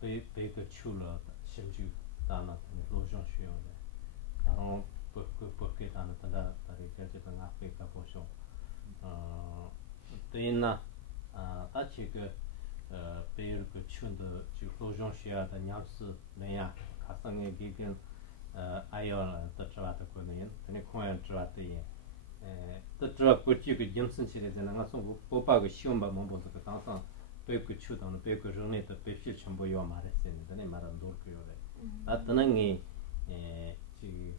베이크 출러 심주 다나 로션 쉬어네 바로 porque 다나 다다 다리 결제 방 아프리카 보쇼 또이나 다치 그 베이크 춘도 주 로션 쉬어다 냠스 내야 가상의 비빈 아이언 더트라다 거는 근데 코엔 트라트에 더트라 거치 그 점슨 시리즈는 가서 뽑아가 쉬운 바 몸보다 그 당상 베이크 추다는 베이크 전에도 베이크 전부 요 말했었는데 말은 돌고요래 나타는 이 지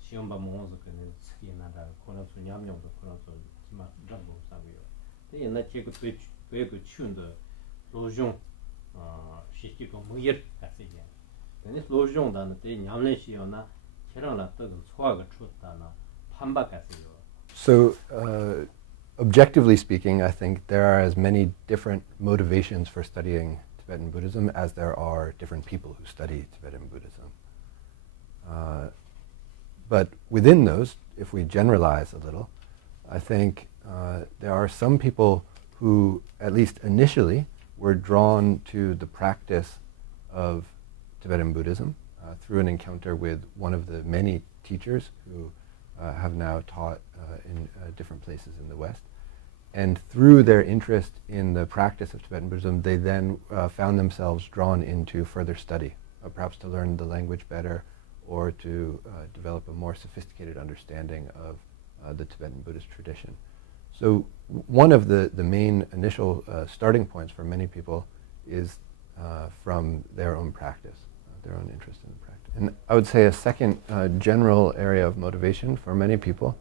쉬운 바 몸으로 그는 스키나다 그런 소냠용도 그런 소 기마 잡고 사고요 근데 옛날 제그 베이크 추인데 로종 시키고 뭐여 같이게 근데 로종다는 때 냠내 시요나 체랑라 뜨거 소화가 쳤다나 판박했어요 So, objectively speaking, I think there are as many different motivations for studying Tibetan Buddhism as there are different people who study Tibetan Buddhism. But within those, if we generalize a little, I think there are some people who, at least initially, were drawn to the practice of Tibetan Buddhism through an encounter with one of the many teachers who have now taught in different places in the West. And through their interest in the practice of Tibetan Buddhism, they then found themselves drawn into further study, perhaps to learn the language better or to develop a more sophisticated understanding of the Tibetan Buddhist tradition. So one of the main initial starting points for many people is from their own practice, their own interest in the practice. And I would say a second general area of motivation for many people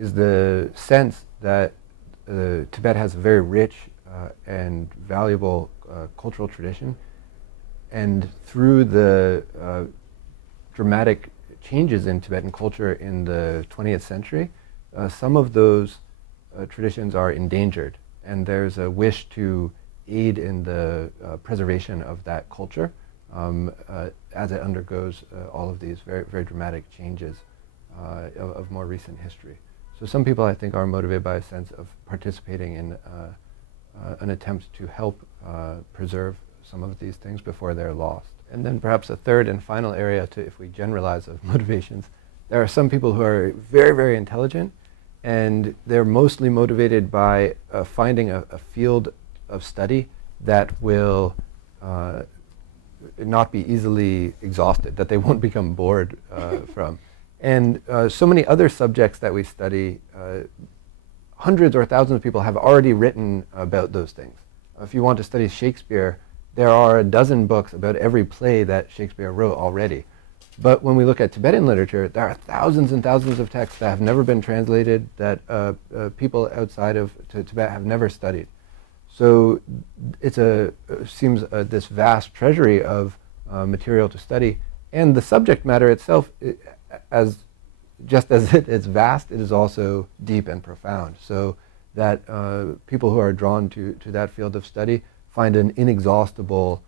is the sense that Tibet has a very rich and valuable cultural tradition, and through the dramatic changes in Tibetan culture in the 20th century, some of those traditions are endangered, and there's a wish to aid in the preservation of that culture as it undergoes all of these very, very dramatic changes of more recent history. So some people, I think, are motivated by a sense of participating in an attempt to help preserve some of these things before they're lost. And then perhaps a third and final area, if we generalize of motivations, there are some people who are very, very intelligent, and they're mostly motivated by finding a field of study that will not be easily exhausted, that they won't become bored from. And so many other subjects that we study, hundreds or thousands of people have already written about those things. If you want to study Shakespeare, there are a dozen books about every play that Shakespeare wrote already. But when we look at Tibetan literature, there are thousands and thousands of texts that have never been translated, that people outside of Tibet have never studied. So it's seems this vast treasury of material to study, and the subject matter itself, just as it is vast, it is also deep and profound. So that people who are drawn to that field of study find an inexhaustible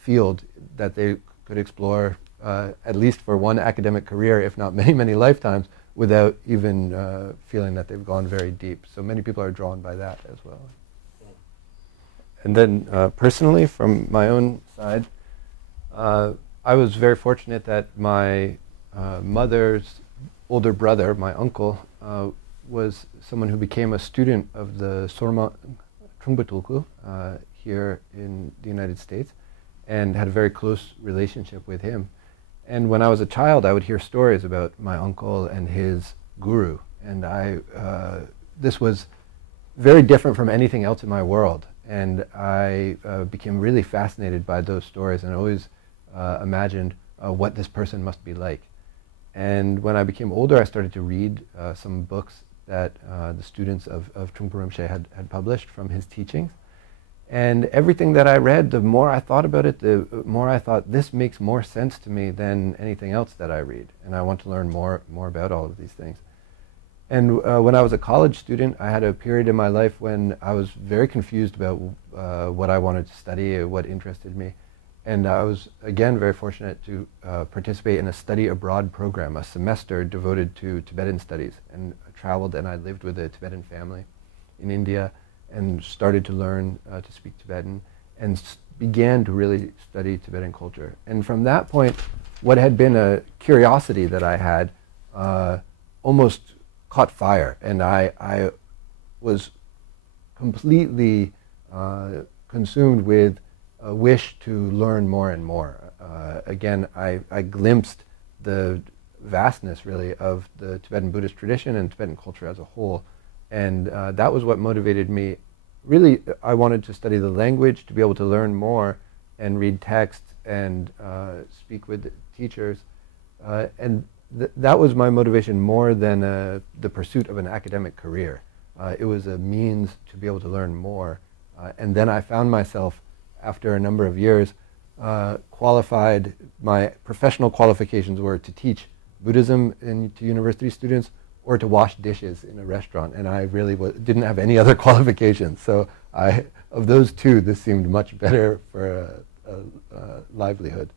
field that they could explore at least for one academic career, if not many, many lifetimes, without even feeling that they've gone very deep. So many people are drawn by that as well. And then personally, from my own side, I was very fortunate that my mother's older brother, my uncle, was someone who became a student of the Sorma Trungpa here in the United States, and had a very close relationship with him. And when I was a child, I would hear stories about my uncle and his guru, and this was very different from anything else in my world. And I became really fascinated by those stories, and always imagined what this person must be like. And when I became older, I started to read some books that the students of Trungpa Rinpoche had published from his teachings. And everything that I read, the more I thought about it, the more I thought, this makes more sense to me than anything else that I read. And I want to learn more about all of these things. And when I was a college student, I had a period in my life when I was very confused about what I wanted to study, what interested me. And I was, again, very fortunate to participate in a study abroad program, a semester devoted to Tibetan studies. And I traveled and I lived with a Tibetan family in India and started to learn to speak Tibetan. And began to really study Tibetan culture. And from that point, what had been a curiosity that I had almost caught fire, and I was completely consumed with a wish to learn more and more. Again, I glimpsed the vastness, really, of the Tibetan Buddhist tradition and Tibetan culture as a whole. And that was what motivated me. Really, I wanted to study the language, to be able to learn more and read texts and speak with teachers. And that was my motivation more than the pursuit of an academic career. It was a means to be able to learn more. And then I found myself, after a number of years, qualified. My professional qualifications were to teach Buddhism to university students or to wash dishes in a restaurant, and I really didn't have any other qualifications. So of those two, this seemed much better for a livelihood.